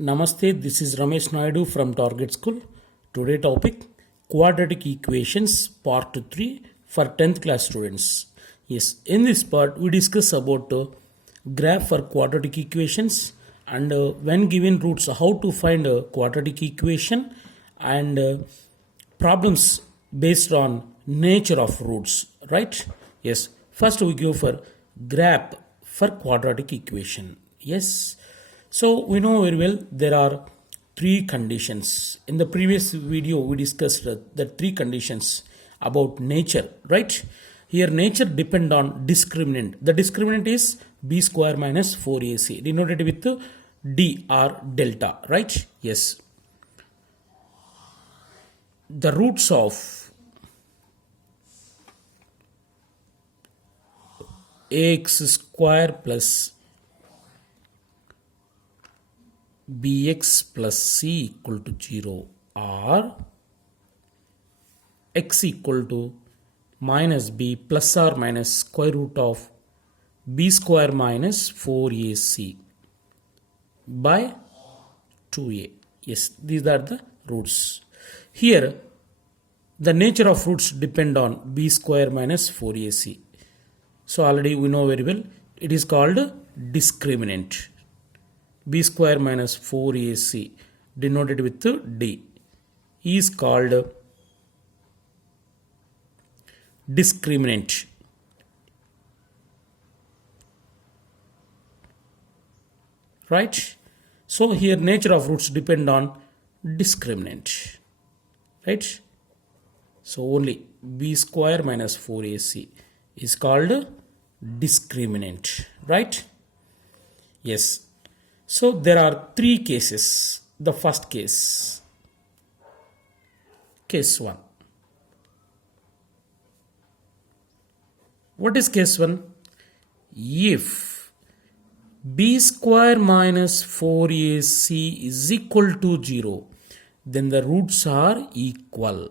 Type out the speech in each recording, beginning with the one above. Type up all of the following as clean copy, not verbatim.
Namaste, this is Ramesh Naidu from Target School. Today topic quadratic equations part 3 for 10th class students. Yes, in this part we discuss about graph for quadratic equations and when given roots how to find a quadratic equation and problems based on nature of roots, right? Yes, first we go for graph for quadratic equation. Yes, so we know very well there are three conditions. In the previous video we discussed the three conditions about nature, right? Here nature depend on discriminant. The discriminant is b square minus 4ac denoted with d or delta, right? Yes. The roots of ax square plus bx plus c equal to 0 or x equal to minus b plus or minus square root of b square minus 4ac by 2a. Yes, these are the roots. Here the nature of roots depend on b square minus 4ac. So already we know very well it is called discriminant. B square minus 4ac denoted with d is called discriminant. Right? So here nature of roots depend on discriminant. Right? So only b square minus 4ac is called discriminant. Right? Yes. So there are three cases. The first case 1. What is case 1? If b square minus 4ac is equal to 0, then the roots are equal.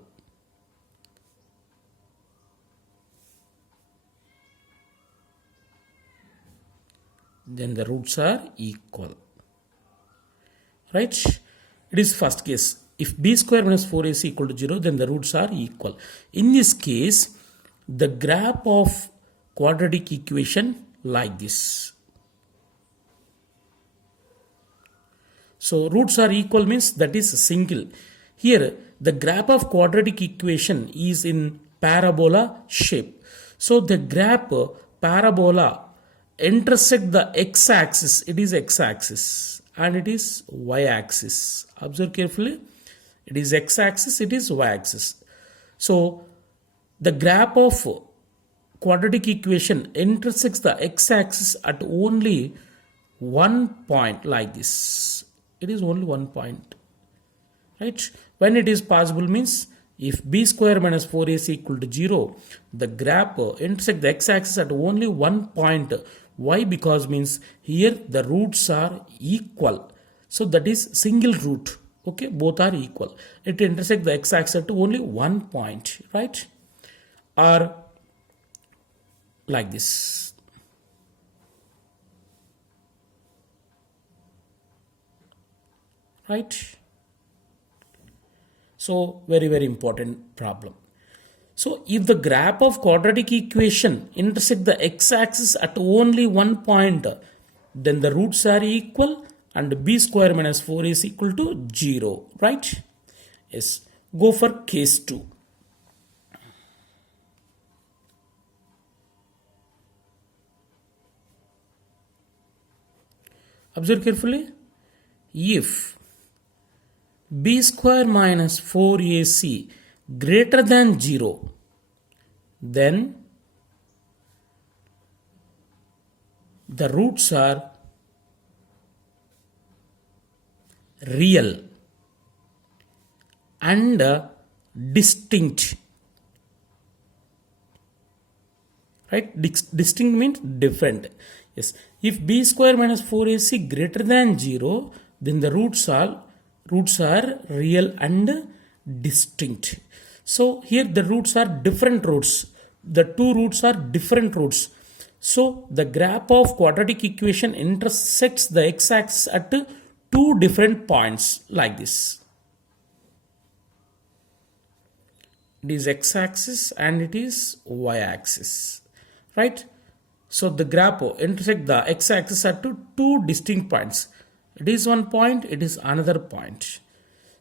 Then the roots are equal. Right? It is first case. If b square minus 4ac equal to 0, then the roots are equal. In this case, the graph of quadratic equation like this. So roots are equal means that is single. Here the graph of quadratic equation is in parabola shape. So the graph parabola intersect the x-axis. It is x-axis and it is y-axis. Observe carefully. It is x-axis, it is y-axis. So the graph of quadratic equation intersects the x-axis at only one point like this. It is only one point. Right? When it is possible means if b square minus 4ac equal to 0, the graph intersect the x-axis at only one point. Why? Because means here the roots are equal. So that is single root. Okay, both are equal. It intersect the x-axis at only one point, right? Or like this. Right? So very important problem. So if the graph of quadratic equation intersect the x-axis at only one point, then the roots are equal and b square minus 4 is equal to 0. Right? Yes. Go for case 2. Observe carefully. If b square minus 4ac greater than 0, then the roots are real and distinct. Right? Distinct means different. Yes. If b square minus 4ac greater than 0, then the roots are real and distinct. So here the roots are different roots. The two roots are different roots. So the graph of quadratic equation intersects the x-axis at two different points like this. It is x-axis and it is y-axis, right? So the graph intersect the x-axis at two distinct points. It is one point, it is another point.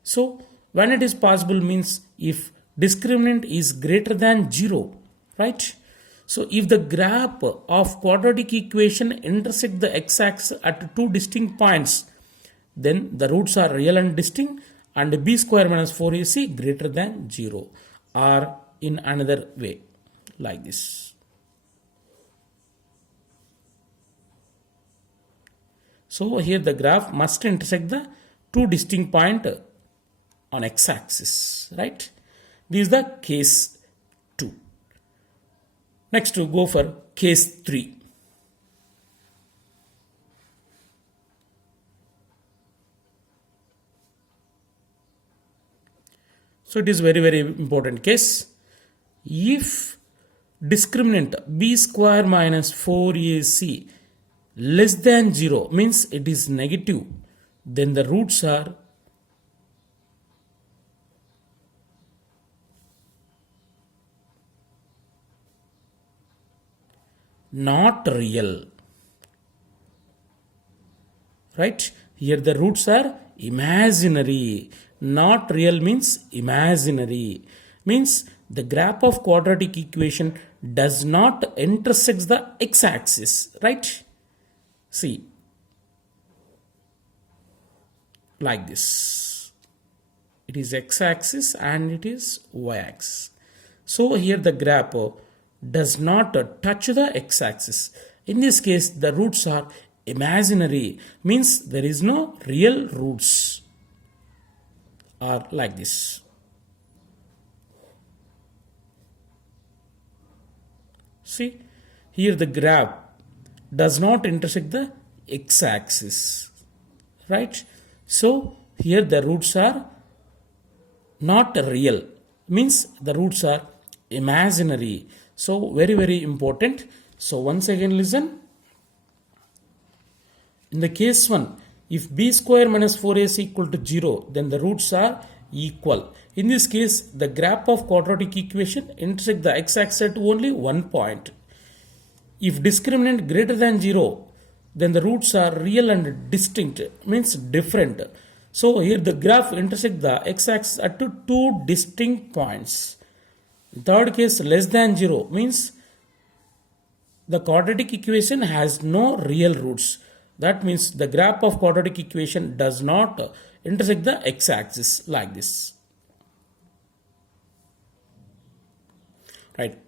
So when it is possible means if discriminant is greater than 0, right? So if the graph of quadratic equation intersect the x-axis at two distinct points, then the roots are real and distinct and b square minus 4ac greater than 0, or in another way like this. So here the graph must intersect the two distinct point on x-axis, right? This is the case 2. Next we go for case 3. So it is very important case. If discriminant b square minus 4ac less than 0 means it is negative, then the roots are not real, right? Here the roots are imaginary. Not real means imaginary, means the graph of quadratic equation does not intersect the x-axis, right? See, like this. It is x-axis and it is y-axis. So here the graph does not touch the x-axis. In this case, the roots are imaginary, means there is no real roots, are like this. See, here the graph does not intersect the x-axis, right? So here the roots are not real, means the roots are imaginary. So very important. So once again listen. In the case 1, if b square minus 4ac equal to 0, then the roots are equal. In this case, the graph of quadratic equation intersect the x-axis at only one point. If discriminant greater than 0, then the roots are real and distinct, means different. So here the graph intersect the x-axis at two distinct points. In third case, less than 0 means the quadratic equation has no real roots. That means the graph of quadratic equation does not intersect the x-axis like this. Right.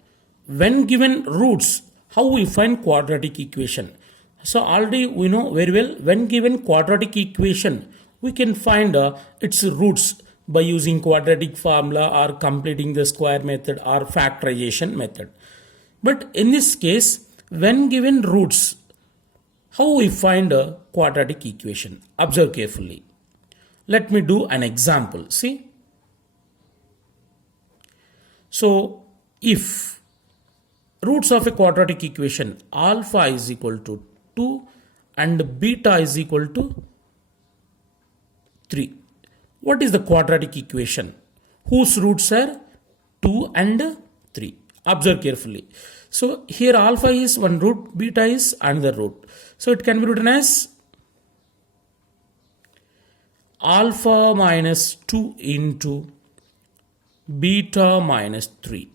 When given roots, how we find quadratic equation? So already we know very well, when given quadratic equation, we can find its roots by using quadratic formula or completing the square method or factorization method. But in this case, when given roots, how we find a quadratic equation? Observe carefully. Let me do an example. See. So if roots of a quadratic equation alpha is equal to 2 and beta is equal to 3. What is the quadratic equation? Whose roots are 2 and 3? Observe carefully. So here alpha is one root, beta is another root. So it can be written as alpha minus 2 into beta minus 3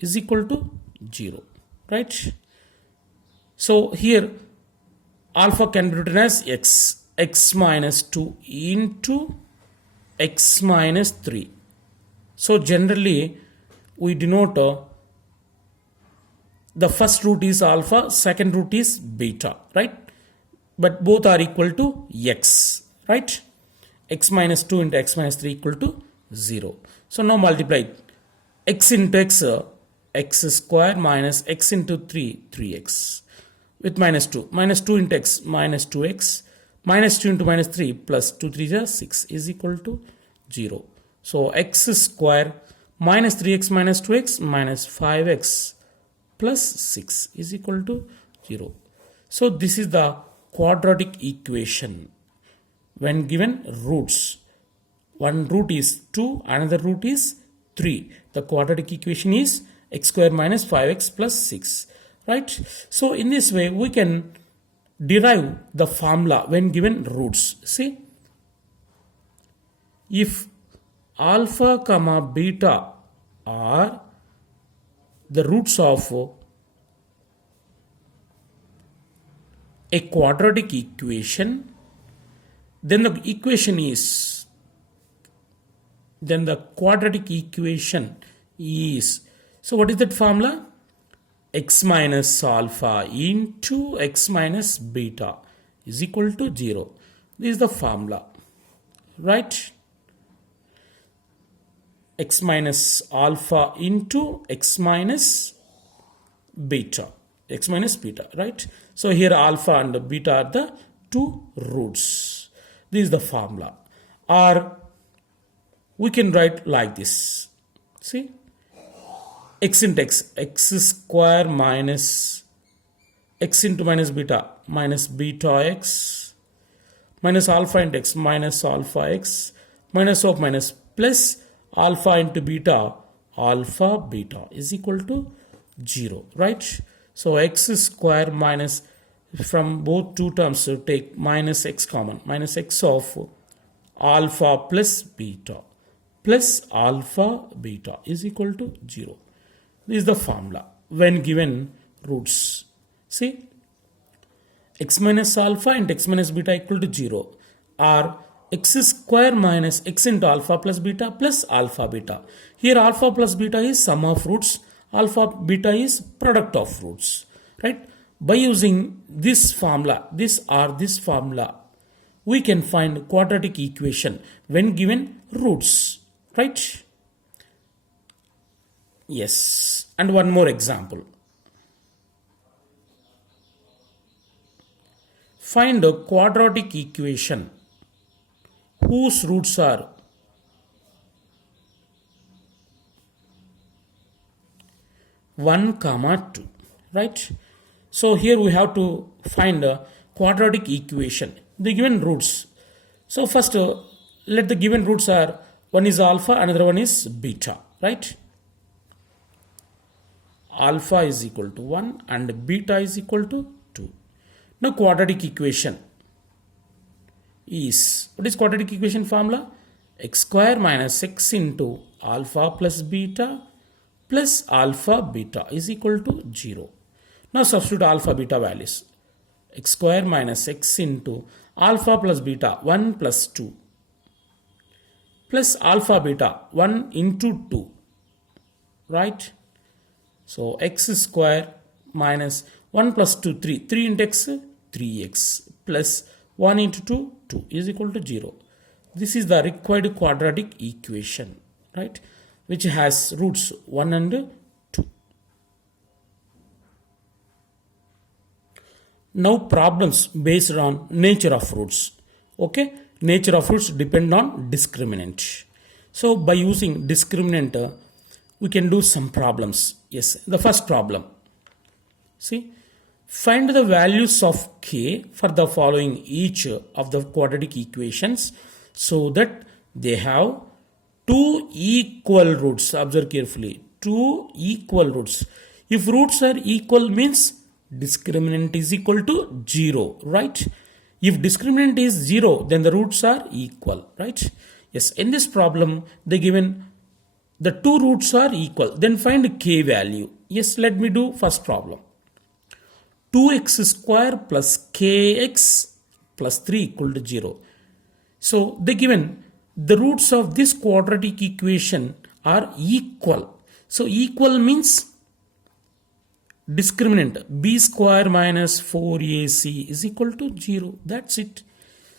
is equal to 0, right? So here alpha can be written as x minus 2 into x minus 3. So generally we denote the first root is alpha, second root is beta, right? But both are equal to x, right? X minus 2 into x minus 3 equal to 0. So now multiply x into x, x square minus x into 3, 3x with minus 2. Minus 2 into x, minus 2x, minus 2 into minus 3 plus 2 3 is 6 is equal to 0. So x square minus 3x minus 2x minus 5x plus 6 is equal to 0. So this is the quadratic equation when given roots. One root is 2, another root is 3. The quadratic equation is x square minus 5x plus 6. Right? So in this way we can derive the formula when given roots. See, if alpha comma beta are the roots of a quadratic equation, then the quadratic equation is, so what is that formula? X minus alpha into x minus beta is equal to 0. This is the formula, right? X minus alpha into x minus beta, right? So here alpha and beta are the two roots. This is the formula. Or we can write like this. See, x into x square minus x into minus beta x minus alpha into x minus alpha x minus of minus plus alpha into beta alpha beta is equal to 0, right? So x square minus, from both two terms to take minus x common, minus x of alpha plus beta plus alpha beta is equal to 0. This is the formula when given roots. See, x minus alpha and x minus beta equal to 0, or x square minus x into alpha plus beta plus alpha beta. Here alpha plus beta is sum of roots, alpha beta is product of roots, right? By using this formula, this formula, we can find quadratic equation when given roots, right? Yes, and one more example. Find a quadratic equation whose roots are 1, 2, right? So here we have to find a quadratic equation, the given roots. So first let the given roots are, one is alpha, another one is beta, right? Alpha is equal to 1 and beta is equal to 2. Now quadratic equation is, what is quadratic equation formula? X square minus x into alpha plus beta plus alpha beta is equal to 0. Now substitute alpha beta values. X square minus x into alpha plus beta 1 plus 2 plus alpha beta 1 into 2, right? So x square minus 1 plus 2, 3. 3 into x, 3x plus 1 into 2, 2 is equal to 0. This is the required quadratic equation, right? Which has roots 1 and 2. Now problems based on nature of roots. Okay, nature of roots depend on discriminant. So by using discriminant, we can do some problems. Yes, the first problem. See, find the values of k for the following each of the quadratic equations so that they have two equal roots. Observe carefully, two equal roots. If roots are equal means discriminant is equal to 0, right? If discriminant is 0, then the roots are equal, right? Yes, in this problem, they given the two roots are equal. Then find k value. Yes, let me do first problem. 2x square plus kx plus 3 equal to 0. So they given the roots of this quadratic equation are equal. So equal means discriminant b square minus 4ac is equal to 0. That's it.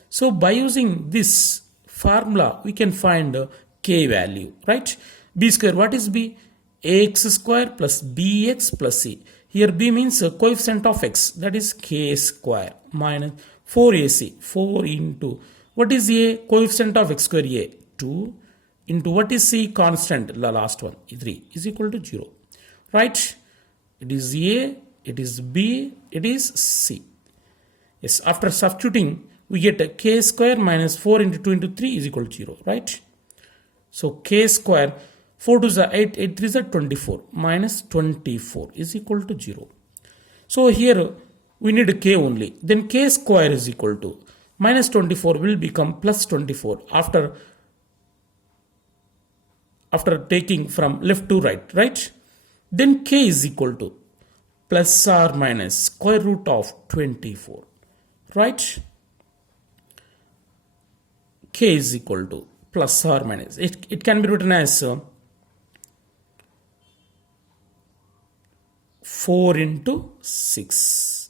So by using this formula, we can find k value, right? B square, what is b? Ax square plus bx plus c. Here b means coefficient of x, that is k square minus 4ac, 4 into, what is a? Coefficient of x square a, 2 into what is c? Constant, the last one, 3 is equal to 0, right? It is a, it is b, it is c. Yes, after substituting, we get a k square minus 4 into 2 into 3 is equal to 0, right? So k square, 4 to the 8, 8 3 is 24, minus 24 is equal to 0. So here we need k only. Then k square is equal to minus 24 will become plus 24 after taking from left to right, right? Then k is equal to plus or minus square root of 24, right? K is equal to plus or minus. It can be written as 4 into 6.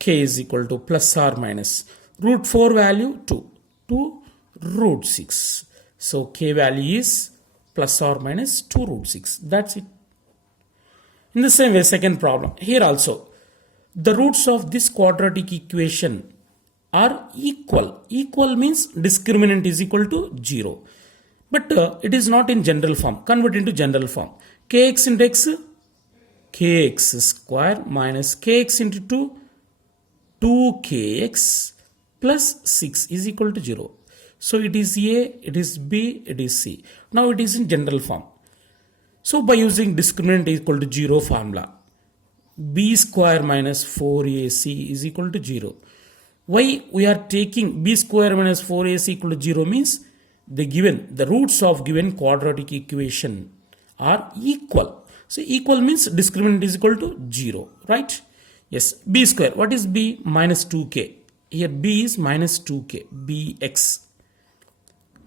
K is equal to plus or minus root 4 value 2 root 6. So k value is plus or minus 2 root 6. That's it. In the same way, second problem. Here also, the roots of this quadratic equation are equal. Equal means discriminant is equal to 0. But it is not in general form. Convert into general form. Kx into x, kx square minus kx into 2, 2kx plus 6 is equal to 0. So it is A, it is B, it is C. Now it is in general form. So by using discriminant is equal to 0 formula, b square minus 4ac is equal to 0. Why we are taking b square minus 4ac equal to 0 means the roots of given quadratic equation are equal. So equal means discriminant is equal to 0, right? Yes, b square. What is b? Minus 2k. Here b is minus 2k. bx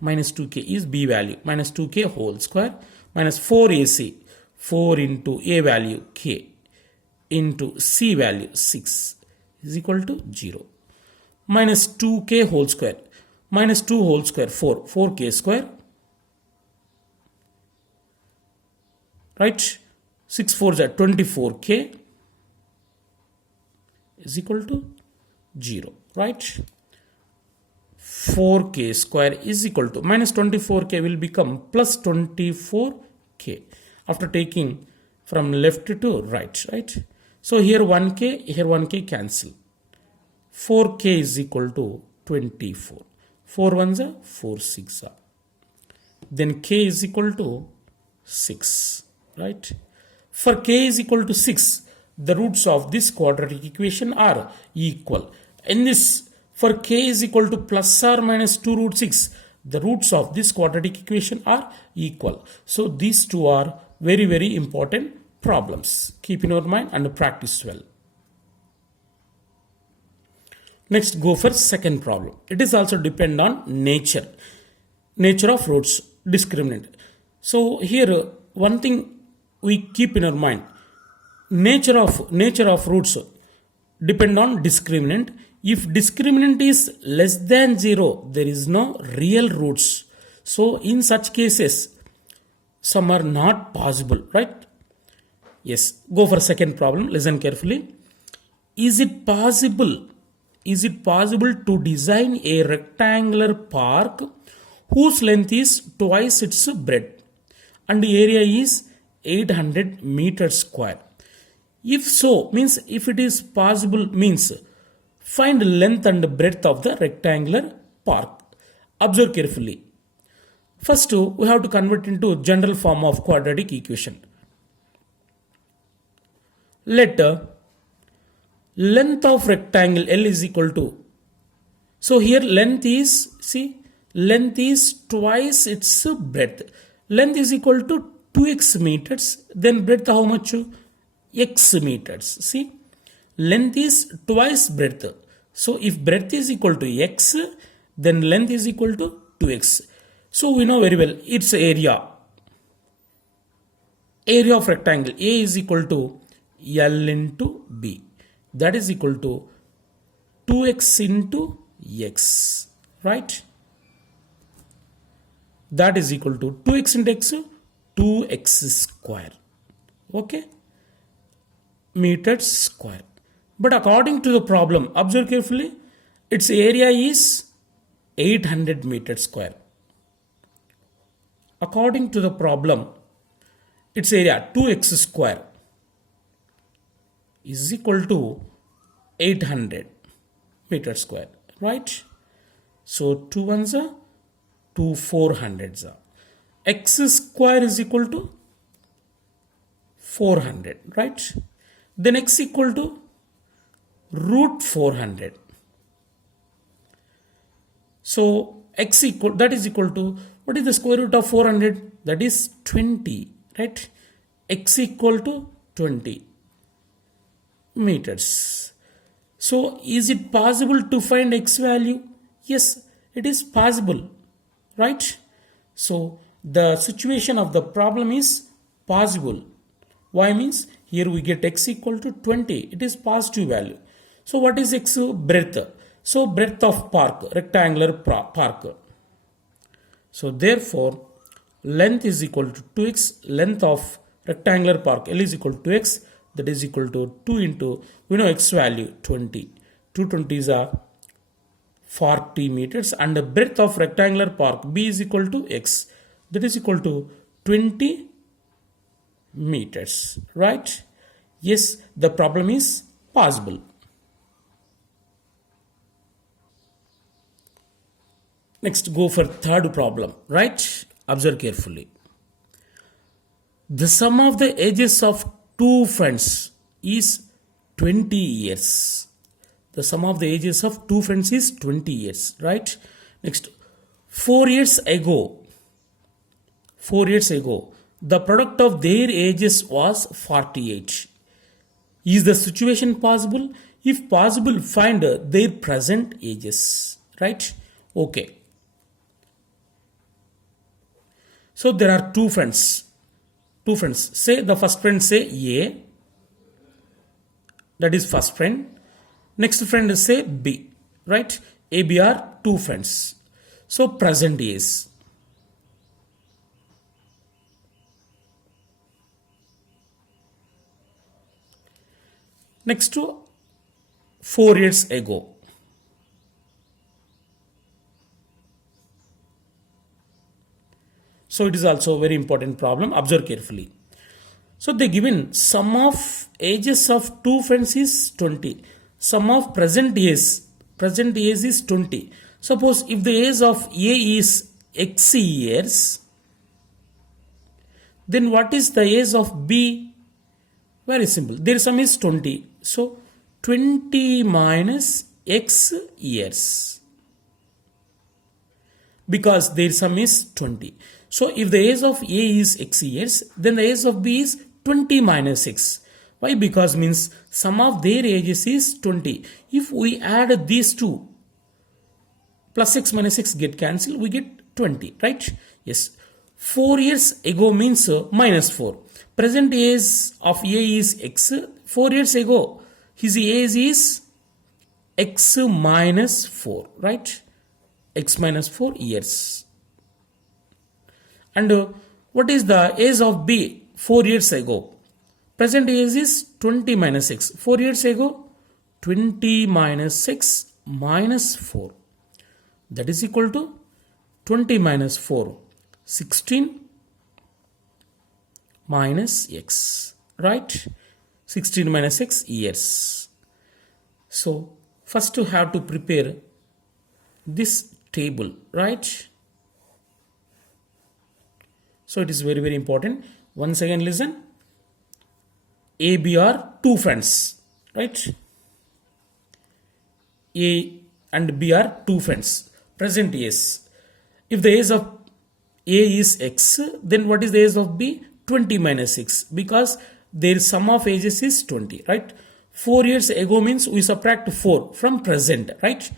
minus 2k is b value. Minus 2k whole square minus 4ac. 4 into a value k into c value 6 is equal to 0. Minus 2k whole square. Minus 2 whole square 4. 4k square. Right? 6 4s are 24k is equal to 0. Right? 4k square is equal to minus 24k will become plus 24k after taking from left to right, right? So here 1k cancel. 4k is equal to 24. 4 1s are 4 6 are. Then k is equal to 6, right? For k is equal to 6, the roots of this quadratic equation are equal. In this, for k is equal to plus or minus 2 root 6, the roots of this quadratic equation are equal. So these two are very, very important problems. Keep in your mind and practice well. Next, go for second problem. It is also depend on nature of roots, discriminant. So here one thing we keep in our mind, nature of roots depend on discriminant. If discriminant is less than 0, there is no real roots. So in such cases, some are not possible, right? Yes, go for second problem. Listen carefully. Is it possible to design a rectangular park whose length is twice its breadth and the area is 800 meters square? If so, means if it is possible means find length and breadth of the rectangular park. Observe carefully. First, we have to convert into general form of quadratic equation. Let length of rectangle L is equal to, so here length is twice its breadth. Length is equal to 2x meters, then breadth how much? X meters. See, length is twice breadth. So if breadth is equal to x, then length is equal to 2x. So we know very well its area of rectangle A is equal to L into B. That is equal to 2x into x, right? That is equal to 2x into x, 2x square. Okay? Meters square. But according to the problem, observe carefully, its area is 800 meters square. According to the problem, its area 2x square is equal to 800 meter square, right? So 2 ones are 2 400s are. X square is equal to 400, right? Then x equal to root 400. So x equal, that is equal to, what is the square root of 400? That is 20, right? X equal to 20 meters. So is it possible to find x value? Yes, it is possible, right? So the situation of the problem is possible. Why means here we get x equal to 20. It is positive value. So what is x? Breadth. So breadth of park, rectangular park. So therefore length is equal to 2x, length of rectangular park L is equal to x, that is equal to 2 into, we know x value 20. 220s are 40 meters, and the breadth of rectangular park B is equal to x, that is equal to 20 meters, right? Yes, the problem is possible. Next, go for third problem, right? Observe carefully. The sum of the ages of two friends is 20 years. The sum of the ages of two friends is 20 years, right? Next, 4 years ago, the product of their ages was 48. Is the situation possible? If possible, find their present ages, right? Okay. So there are two friends. Say the first friend, say A, that is first friend. Next friend is say B, right? A, B are two friends. So present is. Next to 4 years ago. So it is also a very important problem. Observe carefully. So they given sum of ages of two friends is 20. Sum of present age is 20. Suppose if the age of A is x years, then what is the age of B? Very simple. Their sum is 20. So 20 minus x years, because their sum is 20. So if the age of A is x years, then the age of B is 20 minus x. Why? Because means sum of their ages is 20. If we add these two, plus x minus x get cancelled, we get 20, right? Yes. 4 years ago means minus 4. Present age of A is x. 4 years ago, his age is x minus 4, right? X minus 4 years. And what is the age of B 4 years ago? Present age is 20 minus 6. 4 years ago, 20 minus 6 minus 4. That is equal to 20 minus 4. 16 minus x, right? 16 minus x years. So first you have to prepare this table, right? So it is very, very important. Once again, listen. A, B are two friends, right? A and B are two friends. Present age. If the age of A is x, then what is the age of B? 20 minus 6, because their sum of ages is 20, right? 4 years ago means we subtract 4 from present, right?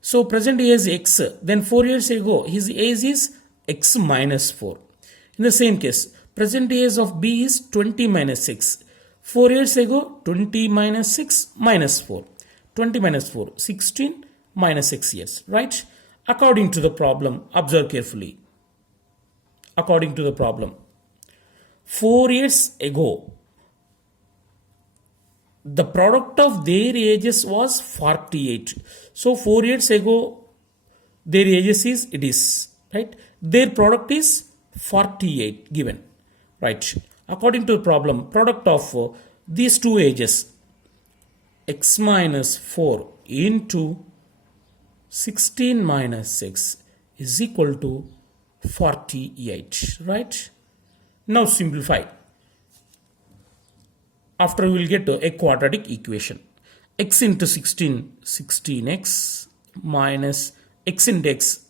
So present age is x, then 4 years ago his age is x minus 4. In the same case, present age of B is 20 minus 6. 4 years ago, 20 minus 6 minus 4. 20 minus 4, 16 minus 6 years, right? According to the problem, observe carefully. According to the problem, 4 years ago, the product of their ages was 48. So 4 years ago, their ages is, it is, right? Their product is 48 given, right? According to the problem, product of these two ages, x minus 4 into 16 minus 6 is equal to 48, right? Now simplify. After we will get a quadratic equation. X into 16, 16x minus x into x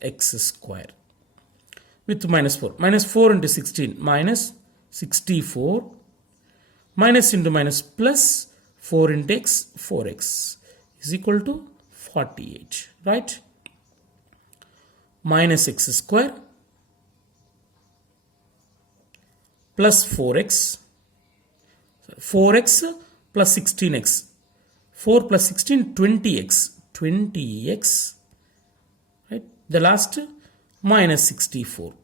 square with minus 4. Minus 4 into 16 minus 64 minus into minus plus 4 into x, 4x is equal to 48, right? Minus x square plus 4x, 4x plus 16x, 4 plus 16, 20x, 20x, right? The last minus 64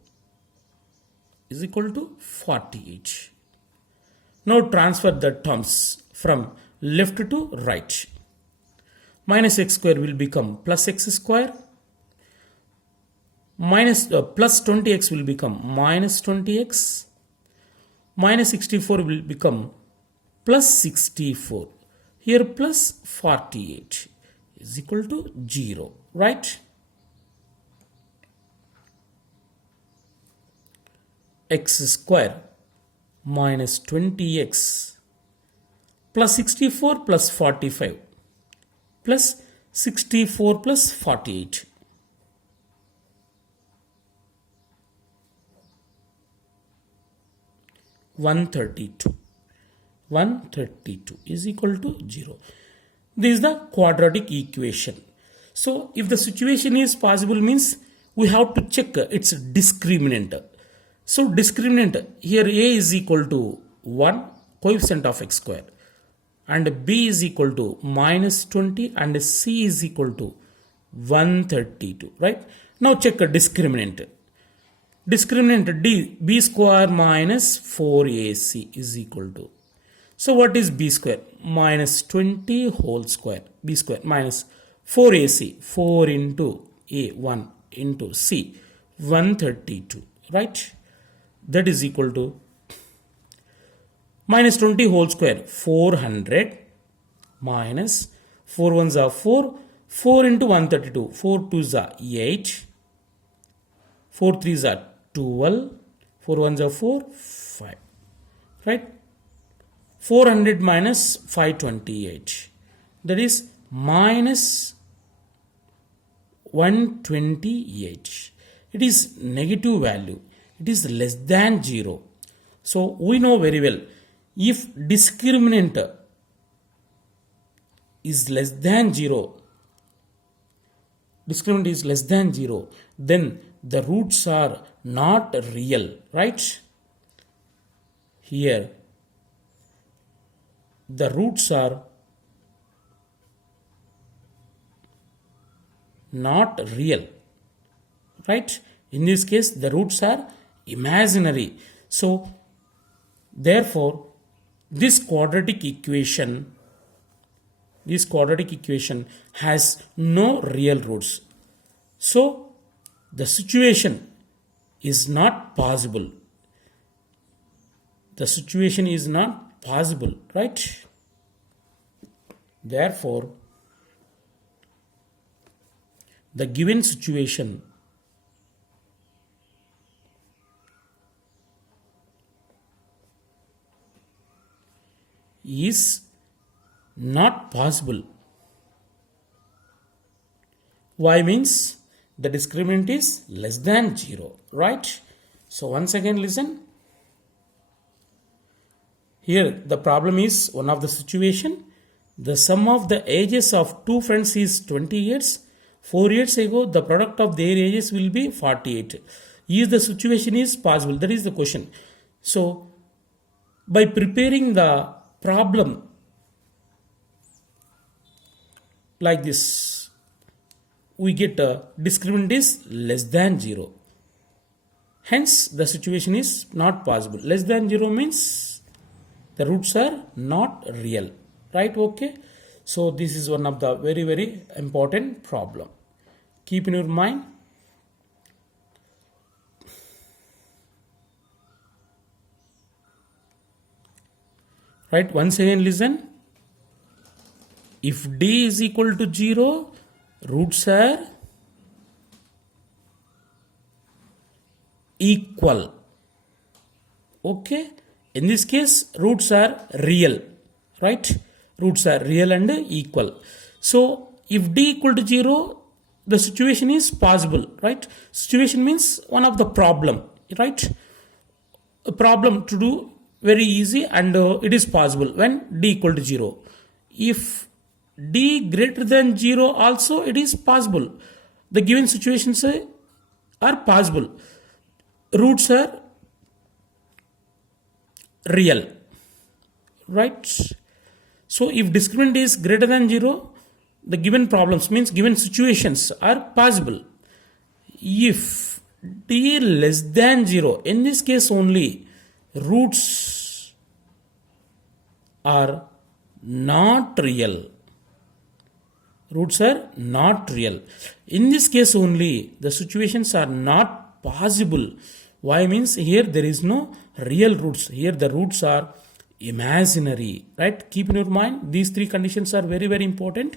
is equal to 48. Now transfer the terms from left to right. Minus x square will become plus x square. Minus plus 20x will become minus 20x. Minus 64 will become plus 64. Here plus 48 is equal to 0, right? X square minus 20x plus 64 plus 45 plus 64 plus 48. $132 is equal to 0. This is the quadratic equation. So if the situation is possible means we have to check its discriminant. So discriminant here, a is equal to 1 coefficient of x square and b is equal to minus 20 and c is equal to 132, right? Now check a discriminant. Discriminant d, b square minus 4ac is equal to. So what is b square? Minus 20 whole square. B square minus 4ac. 4 into a, 1 into c. 132, right? That is equal to minus 20 whole square. 400 minus 4 ones are 4. 4 into 132. 4 2s are 8. 4 3s are 12. 4 ones are 4. 5. Right? 400 minus 528. That is minus 128. It is negative value. It is less than 0. So we know very well, if discriminant is less than 0, discriminant is less than 0, then the roots are not real, right? Here the roots are not real, right? In this case the roots are imaginary. So therefore this quadratic equation has no real roots. So the situation is not possible. The situation is not possible, right? Therefore the given situation is not possible. Why means the discriminant is less than 0, right? So once again listen. Here the problem is one of the situation. The sum of the ages of two friends is 20 years. 4 years ago the product of their ages will be 48. Is the situation is possible? That is the question. So by preparing the problem like this, we get a discriminant is less than 0. Hence the situation is not possible. Less than 0 means the roots are not real, right? Okay, so this is one of the very, very important problem. Keep in your mind. Right, once again listen. If d is equal to 0, roots are equal. Okay, in this case roots are real, right? Roots are real and equal. So if d equal to 0, the situation is possible, right? Situation means one of the problem, right? A problem to do very easy, and it is possible when d equal to 0. If d greater than 0 also, it is possible. The given situations are possible. Roots are real, right? So if discriminant is greater than 0, the given problems means given situations are possible. If d less than 0, in this case only roots are not real. Roots are not real. In this case only the situations are not possible. Why means here there is no real roots. Here the roots are imaginary, right? Keep in your mind these three conditions are very important.